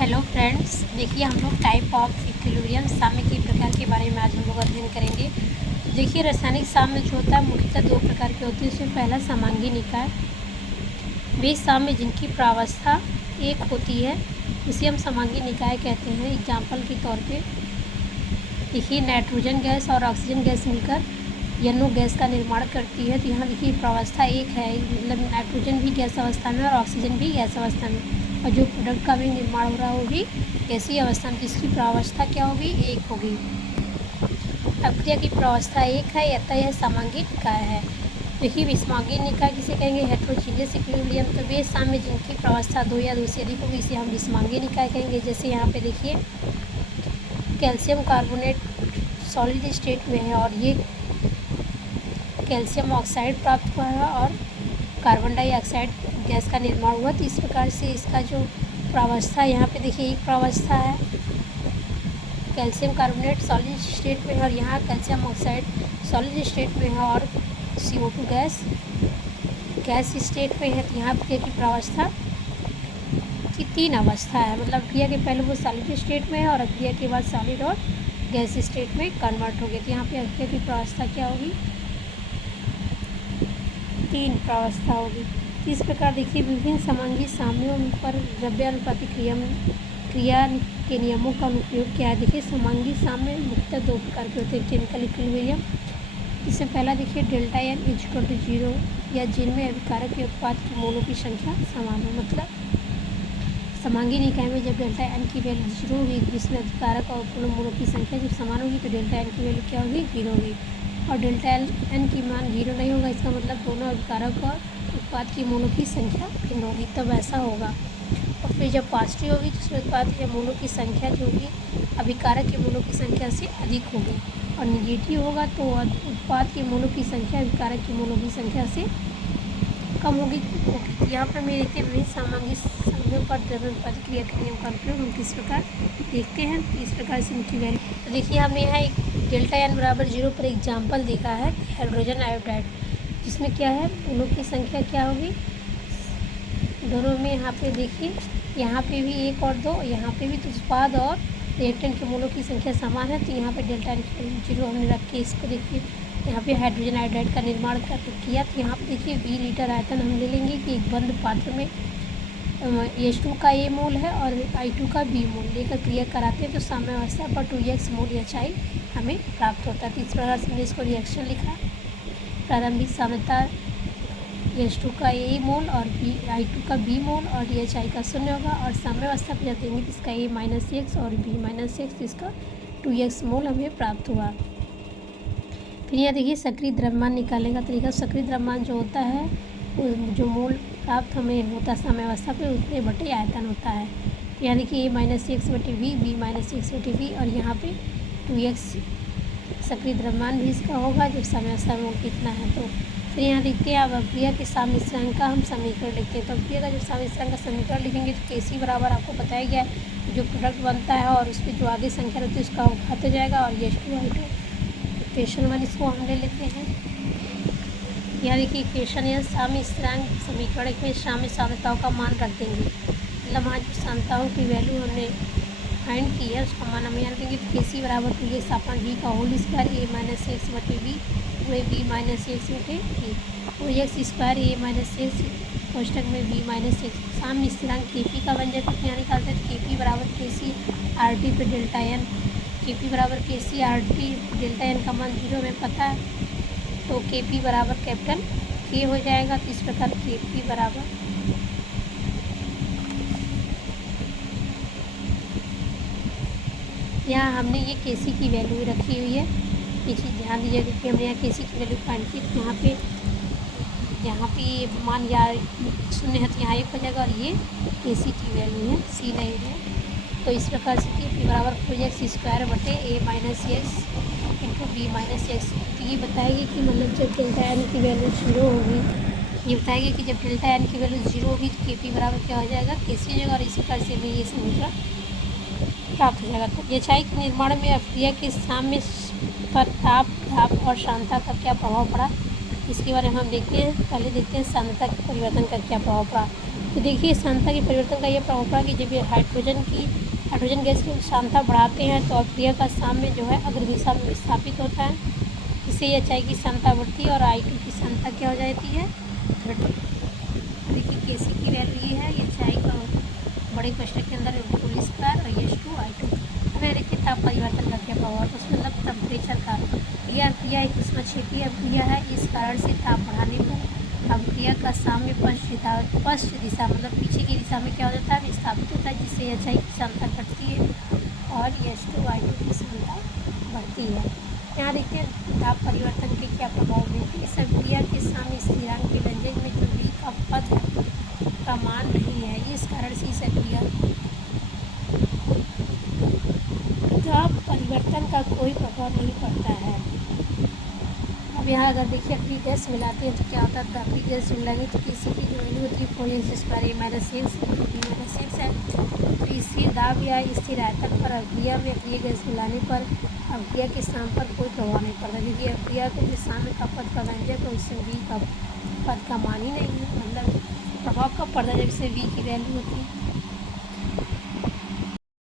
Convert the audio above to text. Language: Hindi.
हेलो फ्रेंड्स, देखिए हम लोग टाइप ऑफ इक्विलिब्रियम साम्य के प्रकार के बारे में आज हम लोग अध्ययन करेंगे। तो देखिए रासायनिक साम्य जो होता है मुख्यतः दो प्रकार के होते हैं। उसमें पहला समांगी निकाय, वे साम्य जिनकी प्रावस्था एक होती है उसे हम समांगी निकाय कहते हैं। एग्जाम्पल के तौर पे देखिए नाइट्रोजन गैस और ऑक्सीजन गैस मिलकर NO गैस का निर्माण करती है। तो यहाँ देखिए प्रावस्था एक है, मतलब नाइट्रोजन भी गैस अवस्था में और ऑक्सीजन भी गैस अवस्था में, और जो प्रोडक्ट का भी निर्माण हो रहा है वो भी गैसीय अवस्था में, जिसकी प्रावस्था क्या होगी, एक होगी। अभिक्रिया की प्रावस्था एक है, अतः यह समांगी निकाय है। देखिए विषमांगी निकाय किसे कहेंगे, हेटेरोजीनियस इक्विलिब्रियम। तो वे साम्य जिनकी प्रावस्था दो या दो से अधिक होगी इसे हम विषमांगी निकाय कहेंगे। जैसे यहाँ पे देखिए कैल्शियम कार्बोनेट सॉलिड स्टेट में है और ये कैल्शियम ऑक्साइड प्राप्त हुआ है और कार्बन डाइऑक्साइड गैस का निर्माण हुआ। तो इस प्रकार से इसका जो प्रावस्था यहाँ पे देखिए एक प्रावस्था है, कैल्शियम कार्बोनेट सॉलिड स्टेट में है और यहाँ कैल्शियम ऑक्साइड सॉलिड स्टेट में है और CO2 गैस स्टेट में है। तो यहाँ क्रिया की प्रावस्था की तीन अवस्था है, मतलब क्रिया के पहले वो सॉलिड स्टेट में है और क्रिया के बाद सॉलिड और गैस स्टेट में कन्वर्ट हो गया। तो यहाँ पे क्रिया की प्रावस्था क्या होगी, तीन प्रावस्था होगी। इस प्रकार देखिए विभिन्न समांगी साम्यों पर द्रव्यानुपातिक क्रिया के नियमों का उपयोग किया है। देखिए समांगी साम्य मुख्यतः दो प्रकार के होते हैं। केमिकल इक्विलिब्रियम, इससे पहला देखिए डेल्टा एन इक्वल टू 0 या जिनमें अभिकारक के उत्पाद की मोलों की संख्या समान हो। मतलब समांगी निकाय में जब डेल्टा एन की वैल्यू 0 होगी, जिसमें अभिकारक और पूर्ण मोलों की संख्या जब समान होगी तो डेल्टा एन की वैल्यू क्या होगी, 0 होगी। और डेल्टा एन की मान 0 नहीं होगा, इसका मतलब दोनों अभिकारक और उत्पाद की मोलों की संख्या भिन्न होगी, तब ऐसा होगा। और फिर जब पॉजिटिव होगी जिसमें उत्पाद के मोलों की संख्या जो होगी अभिकारक के मोलों की संख्या से अधिक होगी, और निगेटिव होगा तो उत्पाद के मोलों की संख्या अभिकारक के मोलों की संख्या से कम होगी। यहाँ पर मैं देखते हैं विभिन्न समांगी साम्यों पर द्रव्यानुपातिक क्रिया के नियम का उपयोग हम किस प्रकार देखते हैं। तो इस प्रकार से इनकी वैल्यू, तो देखिए हमने यहाँ एक डेल्टा एन बराबर 0 पर एग्जाम्पल देखा है हाइड्रोजन आयोडाइड, जिसमें क्या है मोलों की संख्या क्या होगी दोनों में। यहाँ पे देखिए यहाँ पे भी 1 और 2, यहाँ पे भी तो उत्पाद और रिएक्टेंट के मोलों की संख्या समान है। तो यहाँ पे डेल्टा एन 0 हमने रख के इसको देखिए यहाँ पे हाइड्रोजन आयोडाइड का निर्माण किया। तो यहाँ पे देखिए 20 लीटर आयतन हम ले लेंगे कि एक बंद पात्र में H2 का A मोल है और I2 का B मोल लेकर क्रिया कराते हैं तो साम्य अवस्था पर 2x मोल HI हमें प्राप्त होता है। तो इस प्रकार से हमने इसको रिएक्शन लिखा, प्रारंभिक साम्यता H2 का A मोल और I2 का B मोल और HI का 0 होगा, और साम्य अवस्था पर जब देंगे तो इसका A -x और B -x, इसका 2x मोल हमें प्राप्त हुआ। फिर यहाँ देखिए सक्रिय द्रव्यमान निकालने का तरीका। सक्रिय द्रव्यमान जो होता है जो मोल प्राप्त हमें होता है साम्य अवस्था पे उतने बटे आयतन होता है। यहाँ देखिए A -x/V, B -x/V, और यहाँ पे 2x सक्रिय द्रव्यमान भी इसका होगा जब साम्य अवस्था में मोल कितना है। तो फिर यहाँ देखते हैं अब अभिक्रिया के साम्य स्थिरांक का हम समीकरण लिखते हैं। तो अभिक्रिया का जब साम्य स्थिरांक का समीकरण लिखेंगे तो Kc बराबर आपको बताया गया है जो प्रोडक्ट बनता है और उस पर जो आगे संख्या रहती है उसका घात हो जाएगा, और H2 I2 इक्वेशन 1 इसको हम ले लेते हैं। यहाँ देखिए इक्वेशन या साम्य स्थिरांक समीकरण में साम्य साम्यताओं का मान रख देंगे, मतलब वहाँ जो साम्यताओं की वैल्यू हमने फाइंड की है उसका मान हम यहाँ देंगे। तो Kc बराबर 2x अपॉन V का होल स्क्वायर A -x/V वही B -x/V और x स्क्वायर A -x कोष्टक में B -x। साम्य स्थिरांक Kp का बन जाता है, यहाँ निकालते हैं Kp बराबर Kc RT पे डेल्टा n। Kp बराबर Kc RT डेल्टा n का मान 0 में पता है, तो Kp बराबर कैपिटल K हो जाएगा। तो इस प्रकार Kp बराबर यहाँ हमने ये Kc की वैल्यू रखी हुई है। ये चीज़ ध्यान दीजिएगा कि हमने यहाँ Kc की वैल्यू फाइंड की। यहाँ पे ये मान या 0 है तो यहाँ 1 हो जाएगा, और ये Kc की वैल्यू है, C नहीं है। तो इस प्रकार से Kp बराबर 4x² बटे A -x into B -x। तो ये बताएगी कि मतलब जब डेल्टा एन की वैल्यू 0 होगी, ये बताएगी कि जब डेल्टा एन की वैल्यू 0 होगी तो Kp बराबर क्या हो जाएगा, Kc हो जाएगा, और इसी प्रकार से हमें ये समीकरण प्राप्त हो जाएगा। तो HI के निर्माण में अभिक्रिया के साम्य पर ताप, दाब और सांद्रता का क्या प्रभाव पड़ा, इसके बारे में हम देखते हैं। पहले देखते हैं सांद्रता के परिवर्तन का क्या प्रभाव पड़ा। तो देखिए सांद्रता के परिवर्तन का यह प्रभाव पड़ा कि जब ये हाइड्रोजन गैस की सांद्रता बढ़ाते हैं तो अभिक्रिया का साम्य जो है अग्र दिशा में विस्थापित होता है। इससे HI की सांद्रता बढ़ती है और I2 की सांद्रता क्या हो जाती है, घटती है। देखिए Kc की वैल्यू ये है, HI का बड़े कोष्ठक के अंदर होल स्क्वायर और H2I2। हमें देखिए ताप परिवर्तन का क्या प्रभाव है, उसमें मतलब टेम्परेचर का। क्रिया एक ऊष्माक्षेपीय अभिक्रिया है, इस कारण से ताप बढ़ाने पर अभिक्रिया का साम्य पश्च दिशा मतलब पीछे की दिशा में क्या हो जाता है, विस्थापित होता है, जिससे HI की सांद्रता घटती है और H2I2 की सांद्रता बढ़ती है। यहाँ देखिए ताप परिवर्तन के क्या प्रभाव हैं। इस अभिक्रिया के साम्य स्थिरांक के व्यंजक में जो V का पद का मान नहीं है, इस कारण से इस अभिक्रिया ताप परिवर्तन का कोई प्रभाव नहीं पड़ता है। अब यहाँ अगर देखिए अक्रिय गैस मिलाते हैं तो क्या होता है, अक्रिय गैस मिलाएंगे तो किसी की जो वैल्यू होती है 4x² है। तो स्थिर दाब या स्थिर आयतन पर अभिक्रिया में अक्रिय गैस मिलाने पर अभिक्रिया के साम्य पर कोई प्रभाव नहीं पड़ता, क्योंकि अभिक्रिया के जो साम्य का पद का व्यंजक है उससे V का पद का मान ही नहीं है। मतलब प्रभाव कब पड़ता है, जब इससे V की वैल्यू होती है